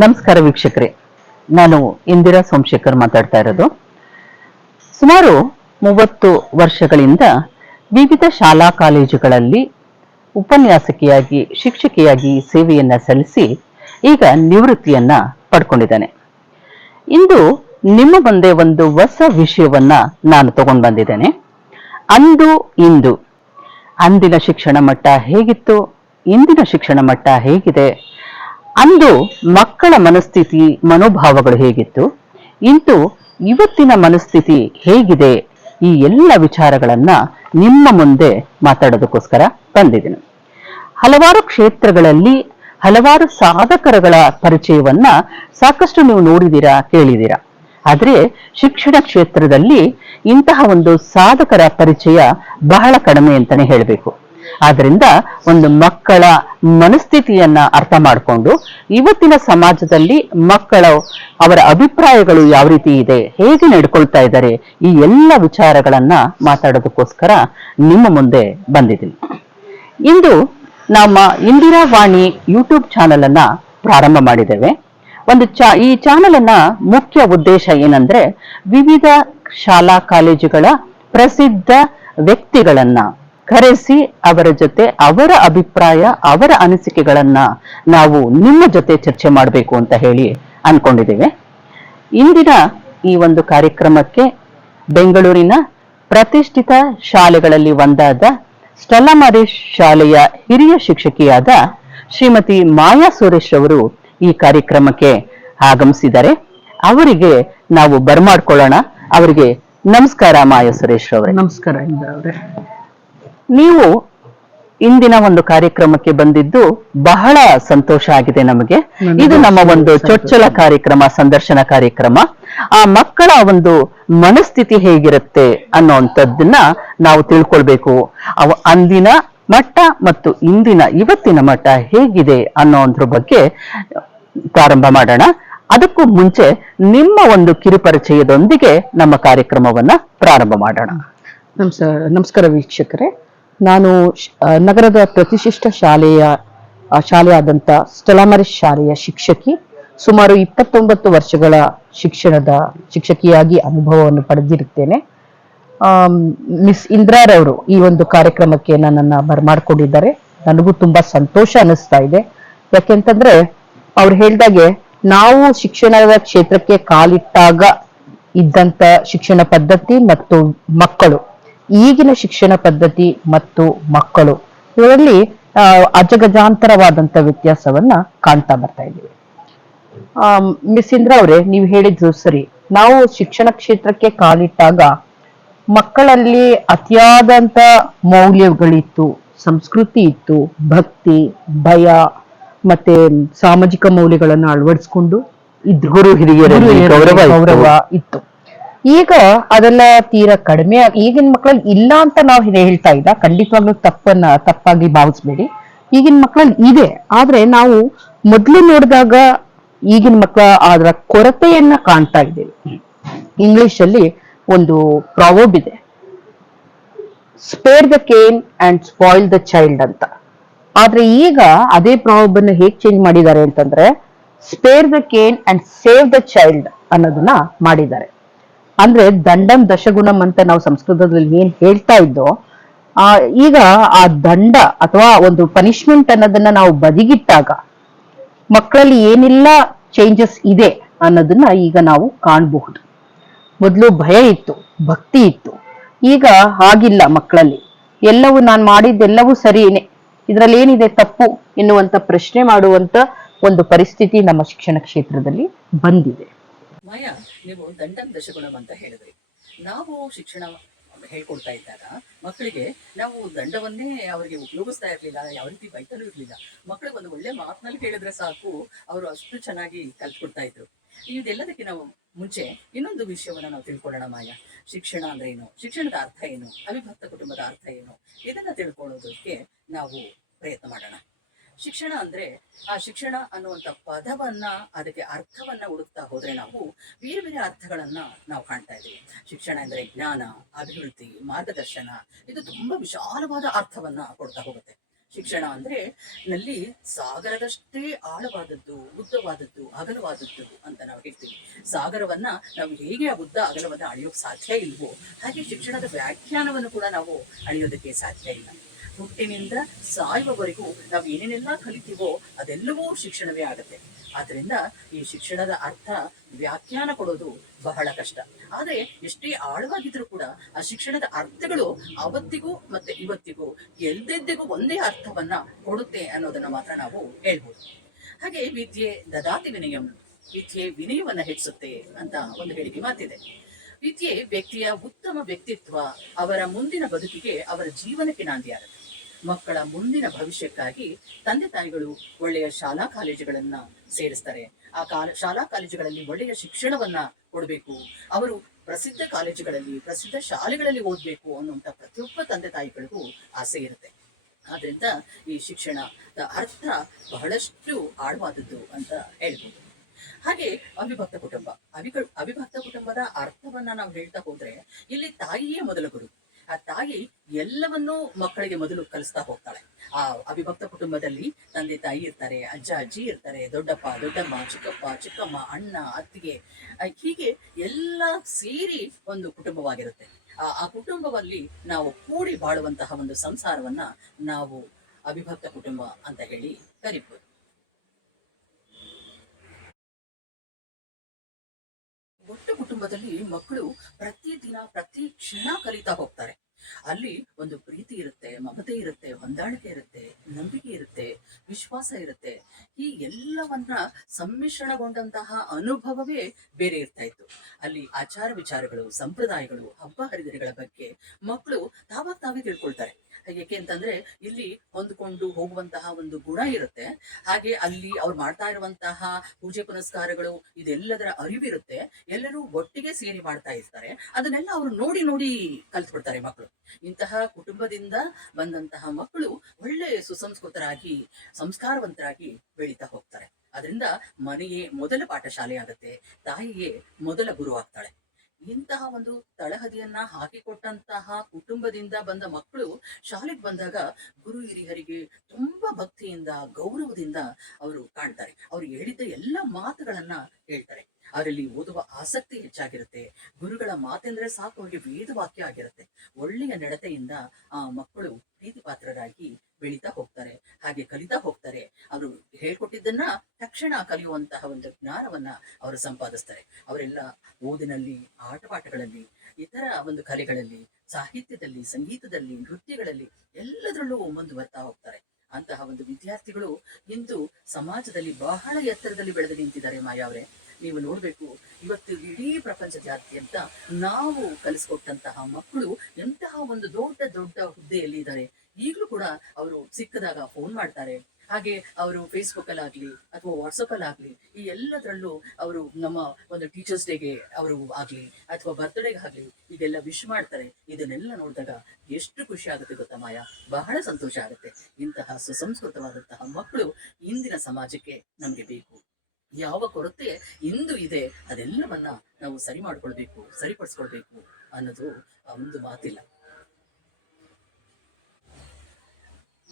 ನಮಸ್ಕಾರ ವೀಕ್ಷಕರೇ, ನಾನು ಇಂದಿರಾ ಸೋಮಶೇಖರ್ ಮಾತಾಡ್ತಾ ಇರೋದು. ಸುಮಾರು 30 ವರ್ಷಗಳಿಂದ ವಿವಿಧ ಶಾಲಾ ಕಾಲೇಜುಗಳಲ್ಲಿ ಉಪನ್ಯಾಸಕಿಯಾಗಿ ಶಿಕ್ಷಕಿಯಾಗಿ ಸೇವೆಯನ್ನ ಸಲ್ಲಿಸಿ ಈಗ ನಿವೃತ್ತಿಯನ್ನ ಪಡ್ಕೊಂಡಿದ್ದೇನೆ. ಇಂದು ನಿಮ್ಮ ಮುಂದೆ ಒಂದು ಹೊಸ ವಿಷಯವನ್ನ ನಾನು ತಗೊಂಡು ಬಂದಿದ್ದೇನೆ. ಅಂದು ಇಂದು ಅಂದಿನ ಶಿಕ್ಷಣ ಮಟ್ಟ ಹೇಗಿತ್ತು, ಇಂದಿನ ಶಿಕ್ಷಣ ಮಟ್ಟ ಹೇಗಿದೆ, ಅಂದು ಮಕ್ಕಳ ಮನಸ್ಥಿತಿ ಮನೋಭಾವಗಳು ಹೇಗಿತ್ತು, ಇಂದು ಇವತ್ತಿನ ಮನಸ್ಥಿತಿ ಹೇಗಿದೆ, ಈ ಎಲ್ಲ ವಿಚಾರಗಳನ್ನ ನಿಮ್ಮ ಮುಂದೆ ಮಾತಾಡೋದಕ್ಕೋಸ್ಕರ ಬಂದಿದ್ದೀನಿ. ಹಲವಾರು ಕ್ಷೇತ್ರಗಳಲ್ಲಿ ಹಲವಾರು ಸಾಧಕರುಗಳ ಪರಿಚಯವನ್ನ ಸಾಕಷ್ಟು ನೀವು ನೋಡಿದ್ದೀರಾ, ಕೇಳಿದ್ದೀರಾ. ಆದ್ರೆ ಶಿಕ್ಷಣ ಕ್ಷೇತ್ರದಲ್ಲಿ ಇಂತಹ ಒಂದು ಸಾಧಕರ ಪರಿಚಯ ಬಹಳ ಕಡಿಮೆ ಅಂತಾನೆ ಹೇಳಬೇಕು. ಆದ್ರಿಂದ ಒಂದು ಮಕ್ಕಳ ಮನಸ್ಥಿತಿಯನ್ನ ಅರ್ಥ ಮಾಡಿಕೊಂಡು ಇವತ್ತಿನ ಸಮಾಜದಲ್ಲಿ ಮಕ್ಕಳು ಅವರ ಅಭಿಪ್ರಾಯಗಳು ಯಾವ ರೀತಿ ಇದೆ, ಹೇಗೆ ನಡ್ಕೊಳ್ತಾ ಇದ್ದಾರೆ, ಈ ಎಲ್ಲ ವಿಚಾರಗಳನ್ನ ಮಾತಾಡೋದಕ್ಕೋಸ್ಕರ ನಿಮ್ಮ ಮುಂದೆ ಬಂದಿದ್ದೀನಿ. ಇಂದು ನಮ್ಮ ಇಂದಿರಾ ವಾಣಿ ಯೂಟ್ಯೂಬ್ ಚಾನೆಲ್ ಅನ್ನ ಪ್ರಾರಂಭ ಮಾಡಿದ್ದೇವೆ. ಈ ಚಾನೆಲ್ ಅನ್ನ ಮುಖ್ಯ ಉದ್ದೇಶ ಏನಂದ್ರೆ, ವಿವಿಧ ಶಾಲಾ ಕಾಲೇಜುಗಳ ಪ್ರಸಿದ್ಧ ವ್ಯಕ್ತಿಗಳನ್ನ ಕರೆಸಿ ಅವರ ಜೊತೆ ಅವರ ಅಭಿಪ್ರಾಯ ಅವರ ಅನಿಸಿಕೆಗಳನ್ನ ನಾವು ನಿಮ್ಮ ಜೊತೆ ಚರ್ಚೆ ಮಾಡಬೇಕು ಅಂತ ಹೇಳಿ ಅನ್ಕೊಂಡಿದ್ದೇವೆ. ಇಂದಿನ ಈ ಒಂದು ಕಾರ್ಯಕ್ರಮಕ್ಕೆ ಬೆಂಗಳೂರಿನ ಪ್ರತಿಷ್ಠಿತ ಶಾಲೆಗಳಲ್ಲಿ ಒಂದಾದ ಸ್ಟೆಲ್ಲಾ ಮಾರಿಸ್ ಶಾಲೆಯ ಹಿರಿಯ ಶಿಕ್ಷಕಿಯಾದ ಶ್ರೀಮತಿ ಮಾಯಾ ಸುರೇಶ್ ಅವರು ಈ ಕಾರ್ಯಕ್ರಮಕ್ಕೆ ಆಗಮಿಸಿದ್ದಾರೆ. ಅವರಿಗೆ ನಾವು ಬರ್ಮಾಡ್ಕೊಳ್ಳೋಣ. ಅವರಿಗೆ ನಮಸ್ಕಾರ. ಮಾಯಾ ಸುರೇಶ್ ಅವರೇ, ನಮಸ್ಕಾರ. ಅವರೇ, ನೀವು ಇಂದಿನ ಒಂದು ಕಾರ್ಯಕ್ರಮಕ್ಕೆ ಬಂದಿದ್ದು ಬಹಳ ಸಂತೋಷ ಆಗಿದೆ ನಮಗೆ. ಇದು ನಮ್ಮ ಒಂದು ಚೊಚ್ಚಲ ಕಾರ್ಯಕ್ರಮ, ಸಂದರ್ಶನ ಕಾರ್ಯಕ್ರಮ. ಆ ಮಕ್ಕಳ ಒಂದು ಮನಸ್ಥಿತಿ ಹೇಗಿರುತ್ತೆ ಅನ್ನೋಂಥದ್ದನ್ನ ನಾವು ತಿಳ್ಕೊಳ್ಬೇಕು. ಅಂದಿನ ಮಟ್ಟ ಮತ್ತು ಇಂದಿನ ಇವತ್ತಿನ ಮಟ್ಟ ಹೇಗಿದೆ ಅನ್ನೋದ್ರ ಬಗ್ಗೆ ಪ್ರಾರಂಭ ಮಾಡೋಣ. ಅದಕ್ಕೂ ಮುಂಚೆ ನಿಮ್ಮ ಒಂದು ಕಿರುಪರಿಚಯದೊಂದಿಗೆ ನಮ್ಮ ಕಾರ್ಯಕ್ರಮವನ್ನ ಪ್ರಾರಂಭ ಮಾಡೋಣ. ನಮಸ್ಕಾರ ವೀಕ್ಷಕರೇ. ನಾನು ನಗರದ ಪ್ರತಿಷ್ಠಿತ ಶಾಲೆಯಾದಂಥ ಸ್ಟೆಲ್ಲಾ ಮಾರಿಸ್ ಶಾಲೆಯ ಶಿಕ್ಷಕಿ. ಸುಮಾರು 29 ವರ್ಷಗಳ ಶಿಕ್ಷಕಿಯಾಗಿ ಅನುಭವವನ್ನು ಪಡೆದಿರುತ್ತೇನೆ. ಮಿಸ್ ಇಂದ್ರಾರವರು ಈ ಒಂದು ಕಾರ್ಯಕ್ರಮಕ್ಕೆ ನನ್ನನ್ನು ಬರ್ಮಾಡ್ಕೊಂಡಿದ್ದಾರೆ. ನನಗೂ ತುಂಬಾ ಸಂತೋಷ ಅನಿಸ್ತಾ ಇದೆ. ಯಾಕೆಂತಂದ್ರೆ ಅವ್ರು ಹೇಳ್ದಾಗೆ ನಾವು ಶಿಕ್ಷಣದ ಕ್ಷೇತ್ರಕ್ಕೆ ಕಾಲಿಟ್ಟಾಗ ಇದ್ದಂತ ಶಿಕ್ಷಣ ಪದ್ಧತಿ ಮತ್ತು ಮಕ್ಕಳು, ಈಗಿನ ಶಿಕ್ಷಣ ಪದ್ಧತಿ ಮತ್ತು ಮಕ್ಕಳು, ಇದರಲ್ಲಿ ಅಜಗಜಾಂತರವಾದಂತ ವ್ಯತ್ಯಾಸವನ್ನ ಕಾಣ್ತಾ ಬರ್ತಾ ಇದ್ದೀವಿ. ಮಿಸ್ ಇಂದ್ರಾ ಅವರೇ, ನೀವು ಹೇಳಿದ್ದು ಸರಿ. ನಾವು ಶಿಕ್ಷಣ ಕ್ಷೇತ್ರಕ್ಕೆ ಕಾಲಿಟ್ಟಾಗ ಮಕ್ಕಳಲ್ಲಿ ಅತಿಯಾದಂತ ಮೌಲ್ಯಗಳಿತ್ತು, ಸಂಸ್ಕೃತಿ ಇತ್ತು, ಭಕ್ತಿ, ಭಯ ಮತ್ತೆ ಸಾಮಾಜಿಕ ಮೌಲ್ಯಗಳನ್ನು ಅಳವಡಿಸ್ಕೊಂಡು ಗುರು ಹಿರಿಯರಲ್ಲಿ ಗೌರವ ಇತ್ತು. ಈಗ ಅದೆಲ್ಲ ತೀರಾ ಕಡಿಮೆ. ಈಗಿನ ಮಕ್ಕಳಲ್ಲಿ ಇಲ್ಲ ಅಂತ ನಾವು ಹೇಳ್ತಾ ಇಲ್ಲ, ಖಂಡಿತವಾಗ್ಲೂ ತಪ್ಪಾಗಿ ಭಾವಿಸ್ಬೇಡಿ. ಈಗಿನ ಮಕ್ಕಳಲ್ಲಿ ಇದೆ. ಆದ್ರೆ ನಾವು ಮೊದ್ಲು ನೋಡಿದಾಗ ಈಗಿನ ಮಕ್ಕಳ ಅದರ ಕೊರತೆಯನ್ನ ಕಾಣ್ತಾ ಇದ್ದೇವೆ. ಇಂಗ್ಲಿಷ್ ಅಲ್ಲಿ ಒಂದು ಪ್ರಾವರ್ಬ್ ಇದೆ, spare the cane and spoil the child ಅಂತ. ಆದ್ರೆ ಈಗ ಅದೇ ಪ್ರಾವರ್ಬ್ ಅನ್ನು ಹೇಗ್ ಚೇಂಜ್ ಮಾಡಿದ್ದಾರೆ ಅಂತಂದ್ರೆ, spare the cane and save the child ಅನ್ನೋದನ್ನ ಮಾಡಿದ್ದಾರೆ. ಅಂದ್ರೆ ದಂಡಂ ದಶಗುಣಂ ಅಂತ ನಾವು ಸಂಸ್ಕೃತದಲ್ಲಿ ಏನ್ ಹೇಳ್ತಾ ಇದ್ದೋ, ಈಗ ಆ ದಂಡ ಅಥವಾ ಒಂದು ಪನಿಷ್ಮೆಂಟ್ ಅನ್ನೋದನ್ನ ನಾವು ಬದಿಗಿಟ್ಟಾಗ ಮಕ್ಕಳಲ್ಲಿ ಏನೆಲ್ಲ ಚೇಂಜಸ್ ಇದೆ ಅನ್ನೋದನ್ನ ಈಗ ನಾವು ಕಾಣಬಹುದು. ಮೊದಲು ಭಯ ಇತ್ತು, ಭಕ್ತಿ ಇತ್ತು. ಈಗ ಹಾಗಿಲ್ಲ ಮಕ್ಕಳಲ್ಲಿ. ಎಲ್ಲವೂ ನಾನು ಮಾಡಿದ್ದೆಲ್ಲವೂ ಸರಿಯೇನೆ, ಇದ್ರಲ್ಲಿ ಏನಿದೆ ತಪ್ಪು ಎನ್ನುವಂತ ಪ್ರಶ್ನೆ ಮಾಡುವಂತ ಒಂದು ಪರಿಸ್ಥಿತಿ ನಮ್ಮ ಶಿಕ್ಷಣ ಕ್ಷೇತ್ರದಲ್ಲಿ ಬಂದಿದೆ. ಮಾಯಾ, ನೀವು ದಂಡಂ ದಶಗುಣಂ ಅಂತ ಹೇಳಿದ್ರಿ. ನಾವು ಶಿಕ್ಷಣ ಹೇಳ್ಕೊಡ್ತಾ ಇದ್ದಾಗ ಮಕ್ಕಳಿಗೆ ನಾವು ದಂಡವನ್ನೇ ಅವರಿಗೆ ಉಪಯೋಗಿಸ್ತಾ ಇರ್ಲಿಲ್ಲ, ಯಾವ ರೀತಿ ಬೈತಲೂ ಇರ್ಲಿಲ್ಲ. ಮಕ್ಕಳಿಗೆ ಒಂದು ಒಳ್ಳೆ ಮಾತಿನಲ್ಲಿ ಹೇಳಿದ್ರೆ ಸಾಕು, ಅವರು ಅಷ್ಟು ಚೆನ್ನಾಗಿ ಕಲ್ತ್ಕೊಡ್ತಾ ಇದ್ರು. ಇದೆಲ್ಲದಕ್ಕೆ ನಾವು ಮುಂಚೆ ಇನ್ನೊಂದು ವಿಷಯವನ್ನ ನಾವು ತಿಳ್ಕೊಳ್ಳೋಣ. ಮಾಯಾ, ಶಿಕ್ಷಣ ಅಂದ್ರೆ ಏನು, ಶಿಕ್ಷಣದ ಅರ್ಥ ಏನು, ಅವಿಭಕ್ತ ಕುಟುಂಬದ ಅರ್ಥ ಏನು, ಇದನ್ನ ತಿಳ್ಕೊಳ್ಳೋದಕ್ಕೆ ನಾವು ಪ್ರಯತ್ನ ಮಾಡೋಣ. ಶಿಕ್ಷಣ ಅಂದ್ರೆ, ಆ ಶಿಕ್ಷಣ ಅನ್ನುವಂಥ ಪದವನ್ನ, ಅದಕ್ಕೆ ಅರ್ಥವನ್ನ ಹುಡುಕ್ತಾ ಹೋದ್ರೆ ನಾವು ಬೇರೆ ಬೇರೆ ಅರ್ಥಗಳನ್ನ ನಾವು ಕಾಣ್ತಾ ಇದ್ದೀವಿ. ಶಿಕ್ಷಣ ಅಂದ್ರೆ ಜ್ಞಾನ, ಅಭಿವೃದ್ಧಿ, ಮಾರ್ಗದರ್ಶನ, ಇದು ತುಂಬಾ ವಿಶಾಲವಾದ ಅರ್ಥವನ್ನ ಕೊಡ್ತಾ ಹೋಗುತ್ತೆ. ಶಿಕ್ಷಣ ಅಂದ್ರೆ ನಲ್ಲಿ ಸಾಗರದಷ್ಟೇ ಆಳವಾದದ್ದು, ಉದ್ದವಾದದ್ದು, ಅಗಲವಾದದ್ದು ಅಂತ ನಾವು ಹೇಳ್ತೀವಿ. ಸಾಗರವನ್ನ ನಾವು ಹೇಗೆ ಆ ಉದ್ದ ಅಗಲವನ್ನ ಅಳೆಯೋಕೆ ಸಾಧ್ಯ ಇಲ್ವೋ ಹಾಗೆ ಶಿಕ್ಷಣದ ವ್ಯಾಖ್ಯಾನವನ್ನು ಕೂಡ ನಾವು ಅಳೆಯೋದಕ್ಕೆ ಸಾಧ್ಯ ಇಲ್ಲ. ಹುಟ್ಟಿನಿಂದ ಸಾಯುವವರೆಗೂ ನಾವು ಏನೇನೆಲ್ಲ ಕಲಿತೀವೋ ಅದೆಲ್ಲವೂ ಶಿಕ್ಷಣವೇ ಆಗತ್ತೆ. ಆದ್ರಿಂದ ಈ ಶಿಕ್ಷಣದ ಅರ್ಥ ವ್ಯಾಖ್ಯಾನ ಕೊಡೋದು ಬಹಳ ಕಷ್ಟ. ಆದ್ರೆ ಎಷ್ಟೇ ಆಳವಾಗಿದ್ರೂ ಕೂಡ ಆ ಶಿಕ್ಷಣದ ಅರ್ಥಗಳು ಅವತ್ತಿಗೂ ಮತ್ತೆ ಇವತ್ತಿಗೂ ಎಲ್ದೆದ್ದಿಗೂ ಒಂದೇ ಅರ್ಥವನ್ನ ಕೊಡುತ್ತೆ ಅನ್ನೋದನ್ನ ಮಾತ್ರ ನಾವು ಹೇಳ್ಬೋದು. ಹಾಗೆ ವಿದ್ಯೆ ದದಾತಿ ವಿನಯಂ, ವಿದ್ಯೆ ವಿನಯವನ್ನ ಹೆಚ್ಚಿಸುತ್ತೆ ಅಂತ ಒಂದು ಹೇಳಿಕೆ ಮಾತಿದೆ. ವಿದ್ಯೆ ವ್ಯಕ್ತಿಯ ಉತ್ತಮ ವ್ಯಕ್ತಿತ್ವ, ಅವರ ಮುಂದಿನ ಬದುಕಿಗೆ, ಅವರ ಜೀವನಕ್ಕೆ ನಾಂದಿಯಾಗುತ್ತೆ. ಮಕ್ಕಳ ಮುಂದಿನ ಭವಿಷ್ಯಕ್ಕಾಗಿ ತಂದೆ ತಾಯಿಗಳು ಒಳ್ಳೆಯ ಶಾಲಾ ಕಾಲೇಜುಗಳನ್ನ ಸೇರಿಸ್ತಾರೆ. ಆ ಶಾಲಾ ಕಾಲೇಜುಗಳಲ್ಲಿ ಒಳ್ಳೆಯ ಶಿಕ್ಷಣವನ್ನ ಕೊಡಬೇಕು, ಅವರು ಪ್ರಸಿದ್ಧ ಕಾಲೇಜುಗಳಲ್ಲಿ ಪ್ರಸಿದ್ಧ ಶಾಲೆಗಳಲ್ಲಿ ಓದ್ಬೇಕು ಅನ್ನುವಂಥ ಪ್ರತಿಯೊಬ್ಬ ತಂದೆ ತಾಯಿಗಳಿಗೂ ಆಸೆ ಇರುತ್ತೆ. ಆದ್ರಿಂದ ಈ ಶಿಕ್ಷಣದ ಅರ್ಥ ಬಹಳಷ್ಟು ಆಳವಾದದ್ದು ಅಂತ ಹೇಳ್ಬೋದು. ಹಾಗೆ ಅವಿಭಕ್ತ ಕುಟುಂಬ, ಅವಿಭಕ್ತ ಕುಟುಂಬದ ಅರ್ಥವನ್ನ ನಾವು ಹೇಳ್ತಾ ಹೋದ್ರೆ ಇಲ್ಲಿ ತಾಯಿಯೇ ಮೊದಲ ಗುರು. ಆ ತಾಯಿ ಎಲ್ಲವನ್ನೂ ಮಕ್ಕಳಿಗೆ ಮೊದಲು ಕಲಿಸ್ತಾ ಹೋಗ್ತಾಳೆ. ಆ ಅವಿಭಕ್ತ ಕುಟುಂಬದಲ್ಲಿ ತಂದೆ ತಾಯಿ ಇರ್ತಾರೆ, ಅಜ್ಜ ಅಜ್ಜಿ ಇರ್ತಾರೆ, ದೊಡ್ಡಪ್ಪ ದೊಡ್ಡಮ್ಮ, ಚಿಕ್ಕಪ್ಪ ಚಿಕ್ಕಮ್ಮ, ಅಣ್ಣ ಅತ್ತಿಗೆ, ಹೀಗೆ ಎಲ್ಲ ಸೇರಿ ಒಂದು ಕುಟುಂಬವಾಗಿರುತ್ತೆ. ಆ ಕುಟುಂಬದಲ್ಲಿ ನಾವು ಕೂಡಿ ಬಾಳುವಂತಹ ಒಂದು ಸಂಸಾರವನ್ನ ನಾವು ಅವಿಭಕ್ತ ಕುಟುಂಬ ಅಂತ ಹೇಳಿ ಕರಿಬಹುದು. ಒಟ್ಟು ಕುಟುಂಬದಲ್ಲಿ ಮಕ್ಕಳು ಪ್ರತಿದಿನ ಪ್ರತಿ ಕ್ಷಣ ಕಲಿತಾ ಹೋಗ್ತಾರೆ. ಅಲ್ಲಿ ಒಂದು ಪ್ರೀತಿ ಇರುತ್ತೆ, ಮಮತೆ ಇರುತ್ತೆ, ಹೊಂದಾಣಿಕೆ ಇರುತ್ತೆ, ನಂಬಿಕೆ ಇರುತ್ತೆ, ವಿಶ್ವಾಸ ಇರುತ್ತೆ. ಈ ಎಲ್ಲವನ್ನ ಸಮ್ಮಿಶ್ರಣಗೊಂಡಂತಹ ಅನುಭವವೇ ಬೇರೆ ಇರ್ತಾ ಇತ್ತು. ಅಲ್ಲಿ ಆಚಾರ ವಿಚಾರಗಳು, ಸಂಪ್ರದಾಯಗಳು, ಹಬ್ಬ ಹರಿದಿನಗಳ ಬಗ್ಗೆ ಮಕ್ಕಳು ತಾವಾಗ ತಾವೇ ತಿಳ್ಕೊಳ್ತಾರೆ. ಏಕೆ ಅಂತಂದ್ರೆ ಇಲ್ಲಿ ಹೊಂದ್ಕೊಂಡು ಹೋಗುವಂತಹ ಒಂದು ಗುಣ ಇರುತ್ತೆ. ಹಾಗೆ ಅಲ್ಲಿ ಅವ್ರು ಮಾಡ್ತಾ ಇರುವಂತಹ ಪೂಜೆ ಪುನಸ್ಕಾರಗಳು ಇದೆಲ್ಲದರ ಅರಿವಿರುತ್ತೆ. ಎಲ್ಲರೂ ಒಟ್ಟಿಗೆ ಸೇರಿ ಮಾಡ್ತಾ ಇರ್ತಾರೆ. ಅದನ್ನೆಲ್ಲ ಅವರು ನೋಡಿ ನೋಡಿ ಕಲ್ತ್ಬಿಡ್ತಾರೆ ಮಕ್ಕಳು. ಇಂತಹ ಕುಟುಂಬದಿಂದ ಬಂದಂತಹ ಮಕ್ಕಳು ಒಳ್ಳೆ ಸುಸಂಸ್ಕೃತರಾಗಿ ಸಂಸ್ಕಾರವಂತರಾಗಿ ಬೆಳೀತಾ ಹೋಗ್ತಾರೆ. ಅದರಿಂದ ಮನೆಯೇ ಮೊದಲ ಪಾಠಶಾಲೆ ಆಗತ್ತೆ, ತಾಯಿಯೇ ಮೊದಲ ಗುರು ಆಗ್ತಾಳೆ. ಇಂತಹ ಒಂದು ತಳಹದಿಯನ್ನ ಹಾಕಿಕೊಟ್ಟಂತಹ ಕುಟುಂಬದಿಂದ ಬಂದ ಮಕ್ಕಳು ಶಾಲೆಗೆ ಬಂದಾಗ ಗುರು ಹಿರಿಯರಿಗೆ ತುಂಬಾ ಭಕ್ತಿಯಿಂದ ಗೌರವದಿಂದ ಅವರು ಕಾಣ್ತಾರೆ. ಅವರು ಹೇಳಿದ್ದ ಎಲ್ಲ ಮಾತುಗಳನ್ನ ಹೇಳ್ತಾರೆ. ಅವರಲ್ಲಿ ಓದುವ ಆಸಕ್ತಿ ಹೆಚ್ಚಾಗಿರುತ್ತೆ. ಗುರುಗಳ ಮಾತೆಂದ್ರೆ ಸಾಕು ಅವರಿಗೆ ವೇದವಾಕ್ಯ ಆಗಿರುತ್ತೆ. ಒಳ್ಳೆಯ ನಡತೆಯಿಂದ ಆ ಮಕ್ಕಳು ಪ್ರೀತಿ ಪಾತ್ರರಾಗಿ ಬೆಳೀತಾ ಹೋಗ್ತಾರೆ, ಹಾಗೆ ಕಲಿತಾ ಹೋಗ್ತಾರೆ. ಅವರು ಹೇಳ್ಕೊಟ್ಟಿದ್ದನ್ನ ತಕ್ಷಣ ಕಲಿಯುವಂತಹ ಒಂದು ಜ್ಞಾನವನ್ನ ಅವರು ಸಂಪಾದಿಸ್ತಾರೆ. ಅವರೆಲ್ಲ ಓದಿನಲ್ಲಿ, ಆಟಪಾಠಗಳಲ್ಲಿ, ಇತರ ಒಂದು ಕಲೆಗಳಲ್ಲಿ, ಸಾಹಿತ್ಯದಲ್ಲಿ, ಸಂಗೀತದಲ್ಲಿ, ನೃತ್ಯಗಳಲ್ಲಿ ಎಲ್ಲದರಲ್ಲೂ ಮುಂದುವರ್ತಾ ಹೋಗ್ತಾರೆ. ಅಂತಹ ಒಂದು ವಿದ್ಯಾರ್ಥಿಗಳು ಇಂದು ಸಮಾಜದಲ್ಲಿ ಬಹಳ ಎತ್ತರದಲ್ಲಿ ಬೆಳೆದು ನಿಂತಿದ್ದಾರೆ. ಮಾಯಾ ಅವರೇ, ನೀವು ನೋಡ್ಬೇಕು, ಇವತ್ತು ಇಡೀ ಪ್ರಪಂಚದಾದ್ಯಂತ ನಾವು ಕಲಿಸ್ಕೊಟ್ಟಂತಹ ಮಕ್ಕಳು ಎಂತಹ ಒಂದು ದೊಡ್ಡ ದೊಡ್ಡ ಹುದ್ದೆಯಲ್ಲಿ ಇದ್ದಾರೆ. ಈಗಲೂ ಕೂಡ ಅವರು ಸಿಕ್ಕದಾಗ ಫೋನ್ ಮಾಡ್ತಾರೆ. ಹಾಗೆ ಅವರು ಫೇಸ್ಬುಕ್ ಅಲ್ಲಾಗ್ಲಿ ಅಥವಾ ವಾಟ್ಸಪ್ ಅಲ್ಲಾಗ್ಲಿ ಈ ಎಲ್ಲದರಲ್ಲೂ ಅವರು ನಮ್ಮ ಒಂದು ಟೀಚರ್ಸ್ ಡೇಗೆ ಅವರು ಆಗ್ಲಿ ಅಥವಾ ಬರ್ತ್ಡೇಗೆ ಆಗ್ಲಿ ಇದೆಲ್ಲ ವಿಶ್ ಮಾಡ್ತಾರೆ. ಇದನ್ನೆಲ್ಲ ನೋಡಿದಾಗ ಎಷ್ಟು ಖುಷಿ ಆಗುತ್ತೆ ಗೊತ್ತಾ ಮಾಯಾ, ಬಹಳ ಸಂತೋಷ ಆಗುತ್ತೆ. ಇಂತಹ ಸುಸಂಸ್ಕೃತವಾದಂತಹ ಮಕ್ಕಳು ಇಂದಿನ ಸಮಾಜಕ್ಕೆ ನಮ್ಗೆ ಬೇಕು. ಯಾವ ಕೊರತೆ ಇಂದು ಇದೆ ಅದೆಲ್ಲವನ್ನ ನಾವು ಸರಿ ಮಾಡ್ಕೊಳ್ಬೇಕು, ಸರಿಪಡಿಸ್ಕೊಳ್ಬೇಕು ಅನ್ನೋದು ಒಂದು ಮಾತಿಲ್ಲ.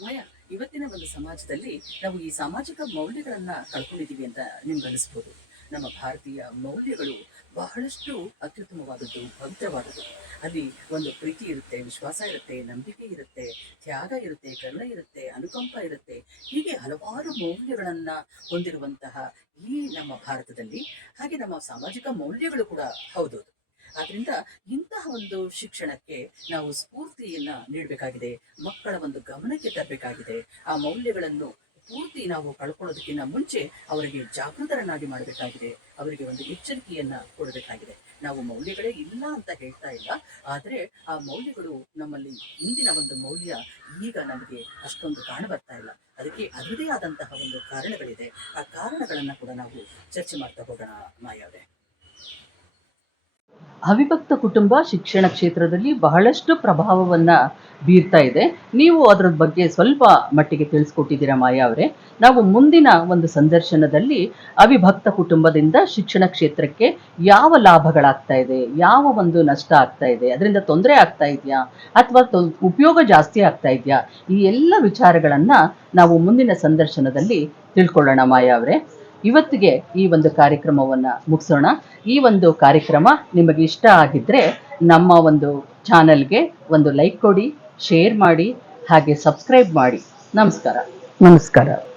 ಮಾಯಾ, ಇವತ್ತಿನ ಒಂದು ಸಮಾಜದಲ್ಲಿ ನಾವು ಈ ಸಾಮಾಜಿಕ ಮೌಲ್ಯಗಳನ್ನ ಕಳ್ಕೊಂಡಿದೀವಿ ಅಂತ ನಿಮ್ಗೆ ಅನಿಸ್ಬೋದು. ನಮ್ಮ ಭಾರತೀಯ ಮೌಲ್ಯಗಳು ಬಹಳಷ್ಟು ಅತ್ಯುತ್ತಮವಾದದ್ದು, ಪವಿತ್ರವಾದದ್ದು. ಅಲ್ಲಿ ಒಂದು ಪ್ರೀತಿ ಇರುತ್ತೆ, ವಿಶ್ವಾಸ ಇರುತ್ತೆ, ನಂಬಿಕೆ ಇರುತ್ತೆ, ತ್ಯಾಗ ಇರುತ್ತೆ, ಕರುಣೆ ಇರುತ್ತೆ, ಅನುಕಂಪ ಇರುತ್ತೆ. ಹೀಗೆ ಹಲವಾರು ಮೌಲ್ಯಗಳನ್ನ ಹೊಂದಿರುವಂತಹ ಈ ನಮ್ಮ ಭಾರತದಲ್ಲಿ ಹಾಗೆ ನಮ್ಮ ಸಾಮಾಜಿಕ ಮೌಲ್ಯಗಳು ಕೂಡ ಹೌದು. ಆದ್ರಿಂದ ಇಂತಹ ಒಂದು ಶಿಕ್ಷಣಕ್ಕೆ ನಾವು ಸ್ಫೂರ್ತಿಯನ್ನ ನೀಡಬೇಕಾಗಿದೆ, ಮಕ್ಕಳ ಒಂದು ಗಮನಕ್ಕೆ ತರಬೇಕಾಗಿದೆ. ಆ ಮೌಲ್ಯಗಳನ್ನು ಪೂರ್ತಿ ನಾವು ಕಳ್ಕೊಳ್ಳೋದಕ್ಕಿಂತ ಮುಂಚೆ ಅವರಿಗೆ ಜಾಗೃತರನ್ನಾಗಿ ಮಾಡಬೇಕಾಗಿದೆ, ಅವರಿಗೆ ಒಂದು ಎಚ್ಚರಿಕೆಯನ್ನ ಕೊಡಬೇಕಾಗಿದೆ. ನಾವು ಮೌಲ್ಯಗಳೇ ಇಲ್ಲ ಅಂತ ಹೇಳ್ತಾ ಇಲ್ಲ, ಆದ್ರೆ ಆ ಮೌಲ್ಯಗಳು ನಮ್ಮಲ್ಲಿ ಇಂದಿನ ಒಂದು ಮೌಲ್ಯ ಈಗ ನಮಗೆ ಅಷ್ಟೊಂದು ಕಾಣ ಬರ್ತಾ ಇಲ್ಲ. ಅದಕ್ಕೆ ಅದರದೇ ಆದಂತಹ ಒಂದು ಕಾರಣಗಳಿದೆ. ಆ ಕಾರಣಗಳನ್ನ ಕೂಡ ನಾವು ಚರ್ಚೆ ಮಾಡ್ತಾ ಹೋಗೋಣ ಮಾಯಾವ್ರೆ. ಅವಿಭಕ್ತ ಕುಟುಂಬ ಶಿಕ್ಷಣ ಕ್ಷೇತ್ರದಲ್ಲಿ ಬಹಳಷ್ಟು ಪ್ರಭಾವವನ್ನ ಬೀರ್ತಾ ಇದೆ. ನೀವು ಅದರ ಬಗ್ಗೆ ಸ್ವಲ್ಪ ಮಟ್ಟಿಗೆ ತಿಳಿಸ್ಕೊಟ್ಟಿದ್ದೀರಾ ಮಾಯಾ ಅವರೇ. ನಾವು ಮುಂದಿನ ಒಂದು ಸಂದರ್ಶನದಲ್ಲಿ ಅವಿಭಕ್ತ ಕುಟುಂಬದಿಂದ ಶಿಕ್ಷಣ ಕ್ಷೇತ್ರಕ್ಕೆ ಯಾವ ಲಾಭಗಳಾಗ್ತಾ ಇದೆ, ಯಾವ ಒಂದು ನಷ್ಟ ಆಗ್ತಾ ಇದೆ, ಅದರಿಂದ ತೊಂದರೆ ಆಗ್ತಾ ಇದೆಯಾ ಅಥವಾ ಉಪಯೋಗ ಜಾಸ್ತಿ ಆಗ್ತಾ ಇದೆಯಾ, ಈ ಎಲ್ಲ ವಿಚಾರಗಳನ್ನ ನಾವು ಮುಂದಿನ ಸಂದರ್ಶನದಲ್ಲಿ ತಿಳ್ಕೊಳ್ಳೋಣ ಮಾಯಾ ಅವರೇ. ಇವತ್ತಿಗೆ ಈ ಒಂದು ಕಾರ್ಯಕ್ರಮವನ್ನ ಮುಗಿಸೋಣ. ಈ ಒಂದು ಕಾರ್ಯಕ್ರಮ ನಿಮಗೆ ಇಷ್ಟ ಆಗಿದ್ರೆ ನಮ್ಮ ಒಂದು ಚಾನೆಲ್ಗೆ ಒಂದು ಲೈಕ್ ಕೊಡಿ, ಶೇರ್ ಮಾಡಿ, ಹಾಗೆ ಸಬ್ಸ್ಕ್ರೈಬ್ ಮಾಡಿ. ನಮಸ್ಕಾರ. ನಮಸ್ಕಾರ.